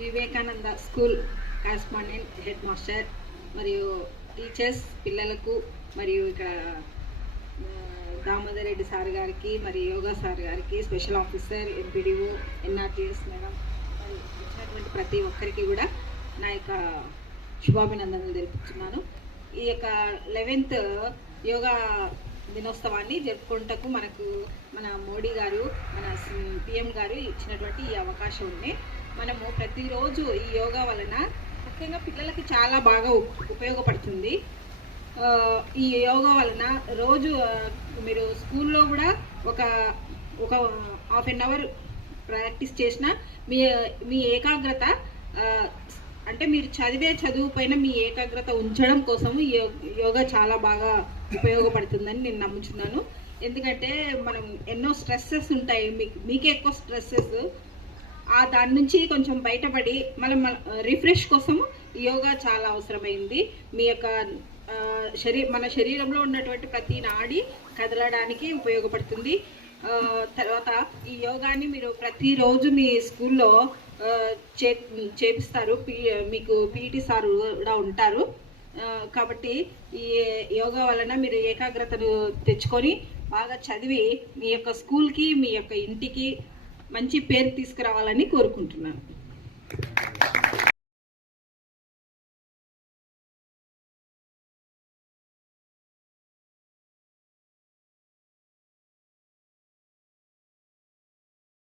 Vivekananda school correspondent head master మరియు teachers పిల్లలకు మరియు ఇక్కడ దామోదర్ రెడ్డి సార్ గారికి మరియు యోగా సార్ గారికి special officer MPDO NRTS madam మరి వచ్చినటువంటి ప్రతి ఒక్కరికి కూడా నా యొక్క శుభాభినందనలు తెలుపుతున్నాను. ఈ యొక్క లెవెన్త్ యోగా దినోత్సవాన్ని జరుపుకుంటకు మనకు మన మోడీ గారు మన పిఎం గారు ఇచ్చినటువంటి ఈ అవకాశం ఉంది. మనము ప్రతిరోజు ఈ యోగా వలన ముఖ్యంగా పిల్లలకి చాలా బాగా ఉపయోగపడుతుంది. ఈ యోగా వలన రోజు మీరు స్కూల్లో కూడా ఒక ఒక హాఫ్ అన్ అవర్ ప్రాక్టీస్ చేసిన మీ మీ ఏకాగ్రత అంటే మీరు చదివే చదువు పైన మీ ఏకాగ్రత ఉంచడం కోసం యో- యోగా చాలా బాగా ఉపయోగపడుతుందని నేను నమ్ముచున్నాను. ఎందుకంటే మనం ఎన్నో స్ట్రెస్సెస్ ఉంటాయి. మీకు మీకే ఎక్కువ స్ట్రెస్సెస్ ఆ దాని నుంచి కొంచెం బయటపడి మనం రిఫ్రెష్ కోసం యోగా చాలా అవసరమైంది. మీ యొక్క శరీ మన శరీరంలో ఉన్నటువంటి ప్రతి నాడి కదలడానికి ఉపయోగపడుతుంది. తర్వాత ఈ యోగాని మీరు ప్రతిరోజు మీ స్కూల్లో చే చేపిస్తారు. పీ మీకు పీఈటీ సార్ కూడా ఉంటారు. కాబట్టి ఈ యోగా వలన మీరు ఏకాగ్రతను తెచ్చుకొని బాగా చదివి మీ యొక్క స్కూల్కి మీ యొక్క ఇంటికి మంచి పేరు తీసుకురావాలని కోరుకుంటున్నాను.